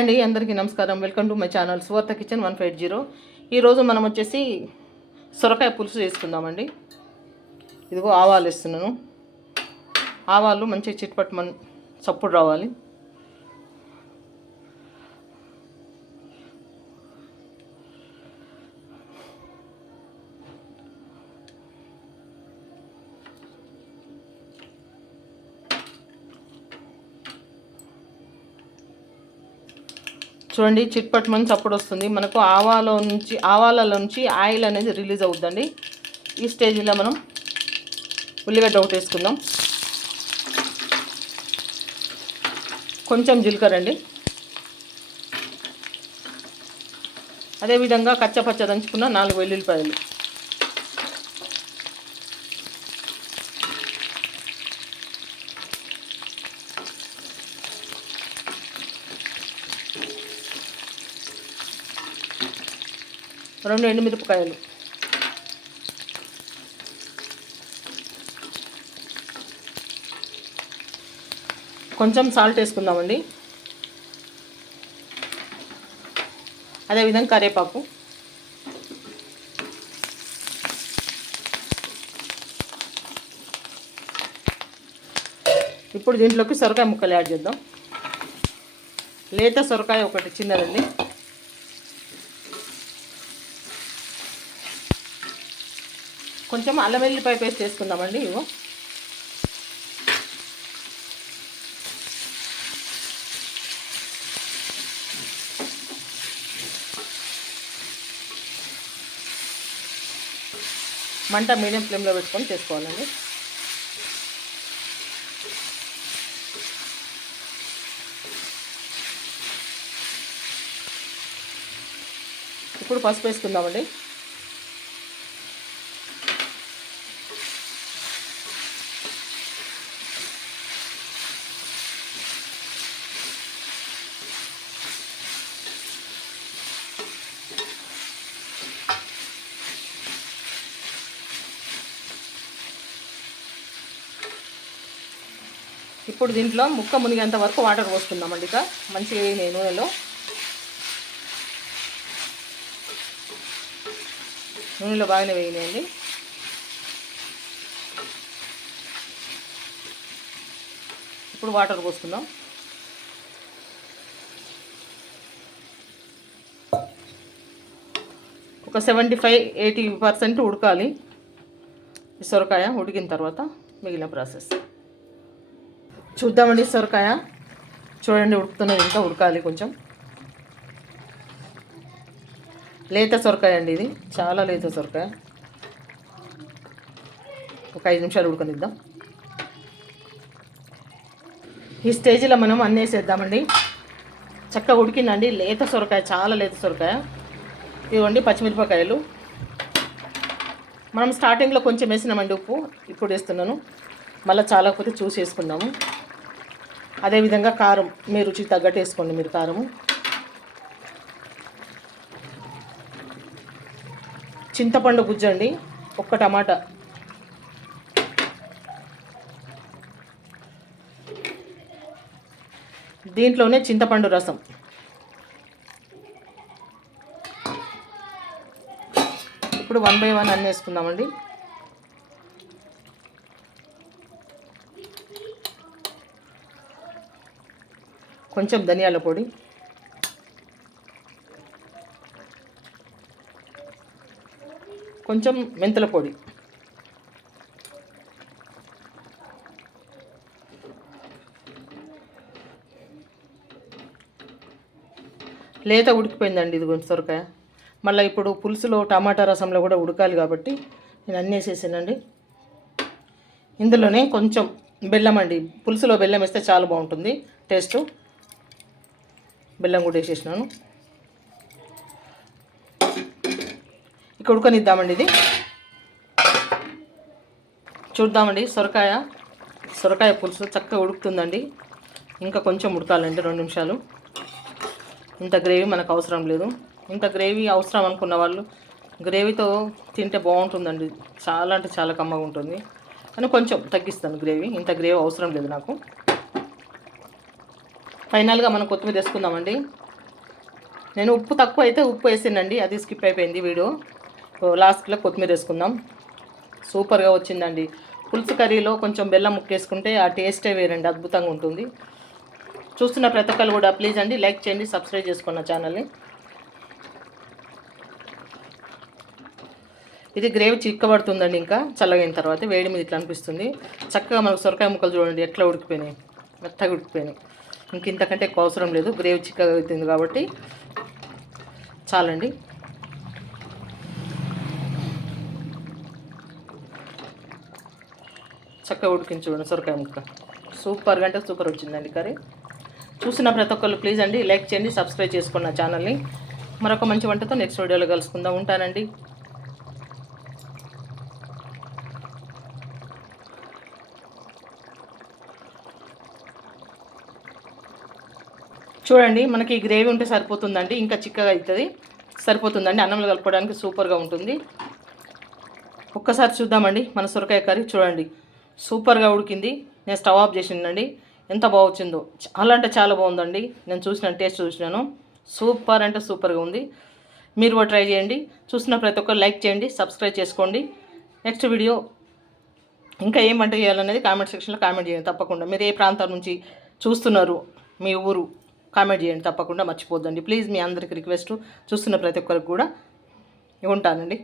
అండి అందరికీ నమస్కారం. Welcome to my channel Suvarta kitchen 150. ఈరోజు మనం వచ్చేసి సొరకాయ పులుసు చేసుకుందామండి. ఇదిగో ఆవాలు వేస్తున్నాను. ఆవాలు మంచిగా చిట్పట్ చప్పుడు రావాలి. చూడండి, చిట్పట్ మంచి చప్పుడు వస్తుంది. మనకు ఆవాలలో నుంచి ఆయిల్ అనేది రిలీజ్ అవుతుందండి. ఈ స్టేజ్లో మనం ఉల్లిగడ్డ ఒకటి వేసుకుందాం. కొంచెం జీలకర్ర అండి. అదేవిధంగా కచ్చపచ్చ దంచుకున్న 4 వెల్లుల్లిపాయలు. రెండు ఎండుమిరపకాయలు. కొంచెం సాల్ట్ వేసుకుందామండి. అదేవిధంగా కరివేపాకు. ఇప్పుడు దీంట్లోకి సొరకాయ ముక్కలు యాడ్ చేద్దాం. లేత సొరకాయ ఒకటి చిన్నదండి. కొంచెం అల్లం వెల్లిపాయ పేస్ట్ వేసుకుందామండి. ఇవో మంట మీడియం ఫ్లేమ్లో పెట్టుకొని చేసుకోవాలండి. ఇప్పుడు పసుపు వేసుకుందామండి. ఇప్పుడు దీంట్లో ముక్క మునిగేంత వరకు వాటర్ పోసుకుందామండి. ఇక మంచిగా వేయినాయి నూనెలో బాగానే వేయినాయండి. ఇప్పుడు వాటర్ పోసుకుందాం. ఒక 75-80% ఉడకాలి ఈ సొరకాయ. ఉడికిన తర్వాత మిగిలిన ప్రాసెస్ చూద్దామండి. సొరకాయ చూడండి ఉడుకుతున్నది, ఇంకా ఉడకాలి కొంచెం. లేత సొరకాయ అండి, ఇది చాలా లేత సొరకాయ. ఒక 5 నిమిషాలు ఉడకనిద్దాం. ఈ స్టేజ్లో మనం అన్నీ వేసేద్దామండి. చక్కగా ఉడికిందండి. లేత సొరకాయ, చాలా లేత సొరకాయ. ఇవ్వండి పచ్చిమిరపకాయలు. మనం స్టార్టింగ్లో కొంచెం వేసినామండి ఉప్పు, ఇప్పుడు వేస్తున్నాను. మళ్ళీ చాలాకపోతే చూసి వేసుకుందాము. అదేవిధంగా కారం మీ రుచికి తగ్గట్టు వేసుకోండి మీరు కారము. చింతపండు గుజ్జండి, 1 టమాటా. దీంట్లోనే చింతపండు రసం. ఇప్పుడు 1 by 1 అన్నీ వేసుకుందామండి. కొంచెం ధనియాల పొడి, కొంచెం మెంతుల పొడి, లేత ఉడికిపోయిందండి ఇది సొరకాయ. మళ్ళీ ఇప్పుడు పులుసులో టమాటా రసంలో కూడా ఉడకాలి కాబట్టి నేను అన్నీ వేసేసానండి. ఇందులోనే కొంచెం బెల్లం అండి. పులుసులో బెల్లం వేస్తే చాలా బాగుంటుంది టేస్టు. బెల్లం కూడా వేసేసినాను. ఇక్కడ ఉడకనిద్దామండి. ఇది చూద్దామండి. సొరకాయ పులుసు చక్కగా ఉడుకుతుందండి. ఇంకా కొంచెం ఉడకాలండి, 2 నిమిషాలు. ఇంత గ్రేవీ మనకు అవసరం లేదు. ఇంత గ్రేవీ అవసరం అనుకున్న వాళ్ళు గ్రేవీతో తింటే బాగుంటుందండి. చాలా అంటే చాలా కమ్మగా ఉంటుంది. కానీ కొంచెం తగ్గిస్తాను గ్రేవీ. ఇంత గ్రేవీ అవసరం లేదు నాకు. ఫైనల్గా మనం కొత్తిమీర వేసుకుందామండి. నేను ఉప్పు తక్కువ అయితే ఉప్పు వేసానండి, అది స్కిప్ అయిపోయింది వీడియో. లాస్ట్లో కొత్తిమీర వేసుకుందాం. సూపర్గా వచ్చిందండి. పులుసు కర్రీలో కొంచెం బెల్లం ముక్కేసుకుంటే ఆ టేస్టే వేరండి, అద్భుతంగా ఉంటుంది. చూస్తున్న ప్రతి ఒక్కరు కూడా ప్లీజ్ అండి లైక్ చేయండి, సబ్స్క్రైబ్ చేసుకున్న ఛానల్ని. ఇది గ్రేవీ చిక్కబడుతుందండి, ఇంకా చల్లగైన తర్వాత వేడి మీద ఇట్లా అనిపిస్తుంది. చక్కగా మనకు సొరకాయ ముక్కలు చూడండి ఎట్లా ఉడికిపోయినాయి, మెత్తగా ఉడికిపోయినాయి. ఇంక ఇంతకంటే ఎక్కువ అవసరం లేదు, గ్రేవీ చిక్కగా అవుతుంది కాబట్టి చాలండి. చక్కగా ఉడికించి చూడండి సొరకాయ ముక్క. సూపర్గా అంటే సూపర్ వచ్చిందండి కర్రీ. చూసిన ప్రతి ఒక్కళ్ళు ప్లీజ్ అండి లైక్ చేయండి, సబ్స్క్రైబ్ చేసుకున్న ఛానల్ని. మరొక మంచి వంటతో నెక్స్ట్ వీడియోలో కలుసుకుందాం. ఉంటానండి. చూడండి మనకి గ్రేవీ ఉంటే సరిపోతుందండి, ఇంకా చిక్కగా అవుతుంది, సరిపోతుందండి. అన్నంలో కలుపుకోవడానికి సూపర్గా ఉంటుంది. ఒక్కసారి చూద్దామండి మన సొరకాయ కర్రీ. చూడండి సూపర్గా ఉడికింది. నేను స్టవ్ ఆఫ్ చేసిందండి. ఎంత బాగొచ్చిందో, చాలా అంటే చాలా బాగుందండి. నేను టేస్ట్ చూసినాను. సూపర్ అంటే సూపర్గా ఉంది. మీరు కూడా ట్రై చేయండి. చూసిన ప్రతి ఒక్కరు లైక్ చేయండి, సబ్స్క్రైబ్ చేసుకోండి. నెక్స్ట్ వీడియో ఇంకా ఏం వంట చేయాలనేది కామెంట్ సెక్షన్లో కామెంట్ చేయండి తప్పకుండా. మీరు ఏ ప్రాంతాల నుంచి చూస్తున్నారు, మీ ఊరు కామెంట్ చేయండి తప్పకుండా, మర్చిపోద్దండి ప్లీజ్. మీ అందరికి రిక్వెస్ట్, చూస్తున్న ప్రతి ఒక్కరికి కూడా ఉంటానండి.